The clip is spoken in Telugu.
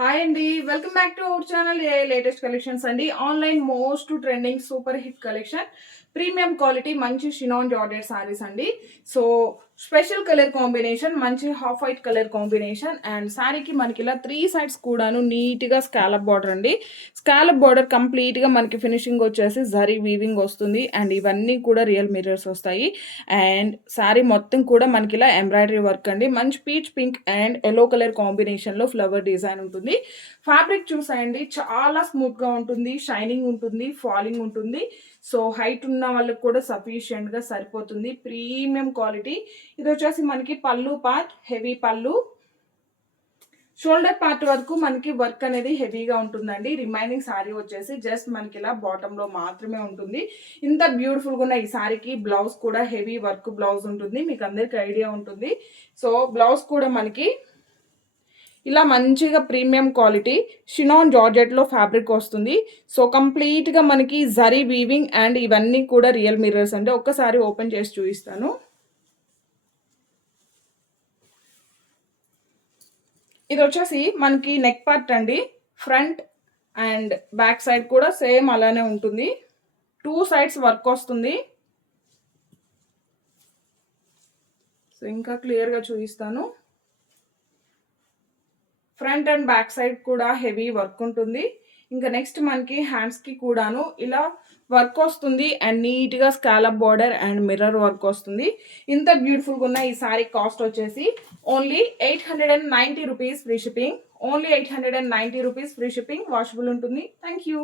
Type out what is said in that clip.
హాయ్ అండి, welcome back to our channel. A latest collections అండి. Online most trending super hit collection, premium quality మంచి షినాన్ జార్జెట్ సారీస్ అండి. సో స్పెషల్ కలర్ కాంబినేషన్, మంచి half white colour combination. And శారీకి మనకి ఇలా 3 సైడ్స్ కూడాను నీట్గా స్కాలప్ బార్డర్ అండి. స్కాలప్ బార్డర్ కంప్లీట్గా మనకి ఫినిషింగ్ వచ్చేసి జరీ వీవింగ్ వస్తుంది. అండ్ ఇవన్నీ కూడా రియల్ మిర్రర్స్ వస్తాయి. అండ్ శారీ మొత్తం కూడా మనకి ఇలా ఎంబ్రాయిడరీ వర్క్ అండి. మంచి peach pink and yellow colour కాంబినేషన్లో ఫ్లవర్ డిజైన్ ఉంటుంది. ఫ్యాబ్రిక్ చూసాయండి, చాలా స్మూత్గా ఉంటుంది, షైనింగ్ ఉంటుంది, ఫాలింగ్ ఉంటుంది. సో హైట్ ఉన్న వాళ్ళకి కూడా సఫిషియెంట్గా సరిపోతుంది. Premium quality. ఇది వచ్చేసి మనకి పళ్ళు పార్ట్, హెవీ పళ్ళు. షోల్డర్ పార్ట్ వరకు మనకి వర్క్ అనేది హెవీగా ఉంటుందండి. రిమైనింగ్ శారీ వచ్చేసి జస్ట్ మనకి ఇలా బాటంలో మాత్రమే ఉంటుంది. ఇంత బ్యూటిఫుల్గా ఉన్న ఈ శారీకి బ్లౌజ్ కూడా హెవీ వర్క్ బ్లౌజ్ ఉంటుంది. మీకు అందరికి ఐడియా ఉంటుంది. సో బ్లౌజ్ కూడా మనకి ఇలా మంచిగా ప్రీమియం క్వాలిటీ షినాన్ జార్జెట్లో ఫ్యాబ్రిక్ వస్తుంది. సో కంప్లీట్గా మనకి జరీ వీవింగ్ అండ్ ఇవన్నీ కూడా రియల్ మిర్రర్స్ అండి. ఒక్కసారి ఓపెన్ చేసి చూపిస్తాను. ఇది వచ్చేసి మనకి నెక్ పార్ట్ అండి. ఫ్రంట్ అండ్ బ్యాక్ సైడ్ కూడా సేమ్ అలానే ఉంటుంది. 2 సైడ్స్ వర్క్ వస్తుంది. సో ఇంకా క్లియర్గా చూపిస్తాను. ఫ్రంట్ అండ్ బ్యాక్ సైడ్ కూడా హెవీ వర్క్ ఉంటుంది. ఇంకా నెక్స్ట్ మనకి హ్యాండ్స్కి కూడాను ఇలా వర్క్ వస్తుంది. అండ్ నీట్గా scallop border and mirror work వస్తుంది. ఇంత బ్యూటిఫుల్గా ఉన్న ఈ సారీ కాస్ట్ వచ్చేసి only 890 rupees free shipping. Only 890 rupees free shipping. Washable ఉంటుంది. Thank you.